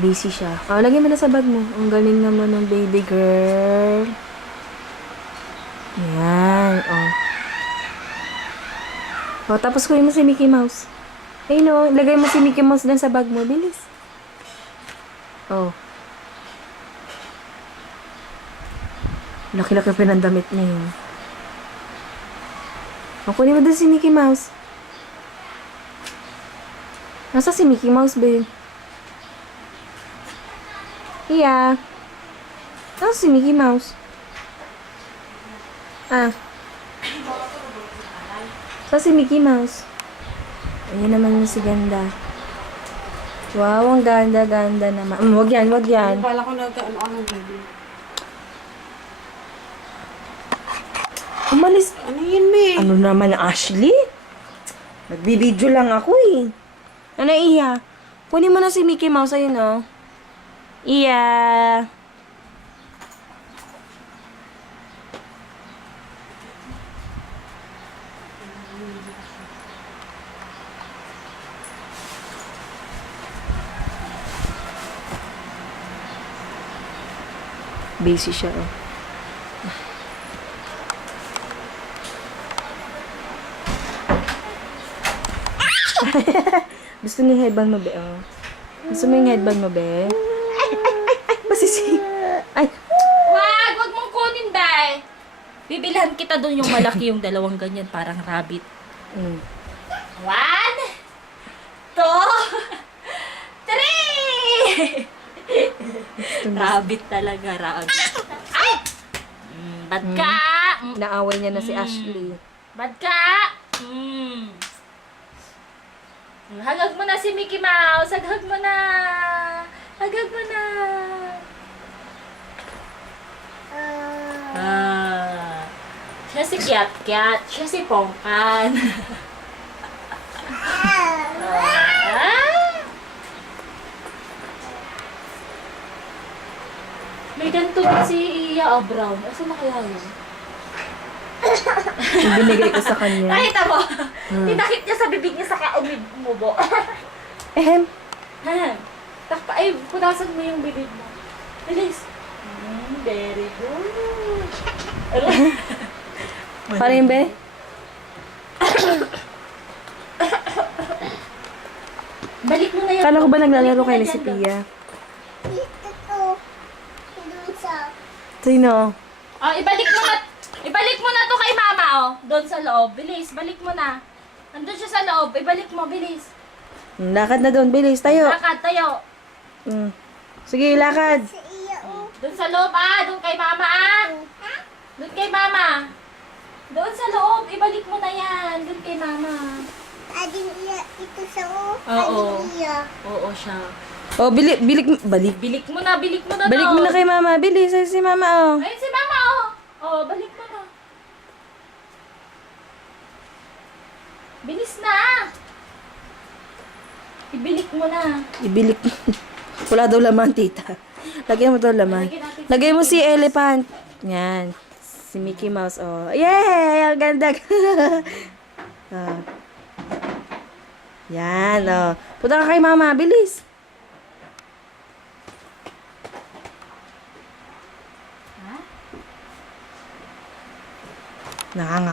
Busy siya. Lagyan mo na sa bag mo. Ang galing naman ng baby girl. Yan, tapos kunin mo si Mickey Mouse. Ayun lagay mo si Mickey Mouse dun sa bag mo. Bilis. Laki-laki pa ng damit niya yun. Kunin mo dun si Mickey Mouse. Nasa si Mickey Mouse, babe? Iya. Nasa si Mickey Mouse? Nasa si Mickey Mouse? Ayan naman si ganda. Wow, ang ganda-ganda naman. Wag yan, wag yan. Kala ko ano baby. Umalis. Ano yun, May? Ano naman, Ashley? Nagbibideo lang ako eh. Ano, Iya? Kunin mo na si Mickey Mouse. Ayun, Iya. Busy siya, Gusto niya headband mo, be, Gusto mo yung headband mo, be? Ay, masisi. Ay. Wag mong kunin, bay. Bibilhan kita doon yung malaki, yung dalawang ganyan, parang rabbit. 1, 2, 3! Rabbit talaga, rabbit. Ay! Bad ka! Naaway niya na si Ashley. Bad ka! Hagag mo na si Mickey Mouse. Hagag mo na. Hagag mo na. Siya si Kiat Kiat. Siya si Pongkan. May ganito din si Iya Brown. Asa na kaya yun? Binigay ko sa kanya. Nakita mo? Tinakit niya sa bibig niya sa umubo. Ehem. Takpa, ay, punasan mo yung bibig mo. Bilis. Very good. Para yun, be? Balik mo na yan. Kala ko ba naglalaro kayo ni si Pia? Sino? Ibalik mo na to kay mama, doon sa loob. Bilis, balik mo na. Nandun siya sa loob. Ibalik mo, bilis. Lakad na doon, bilis, tayo. Lakad, tayo. Sige, lakad. Doon sa loob, doon kay mama, Doon kay mama. Doon sa loob, ibalik mo na yan. Doon kay mama. Ading iya ito sa Oo. Ading iya. Oo, siya. Balik. Bilik mo na Balik mo na kay mama, bilis. Ay, si mama, Ayun si mama, balik mo na. Bilis na. Ibilik mo na. Ibilik. Wala daw laman, tita. Lagyan mo daw laman. Lagay mo si elephant. Yan. Si Mickey Mouse, Yay! Ang ganda. Yan, Punta ka kay mama, bilis. Nakanga.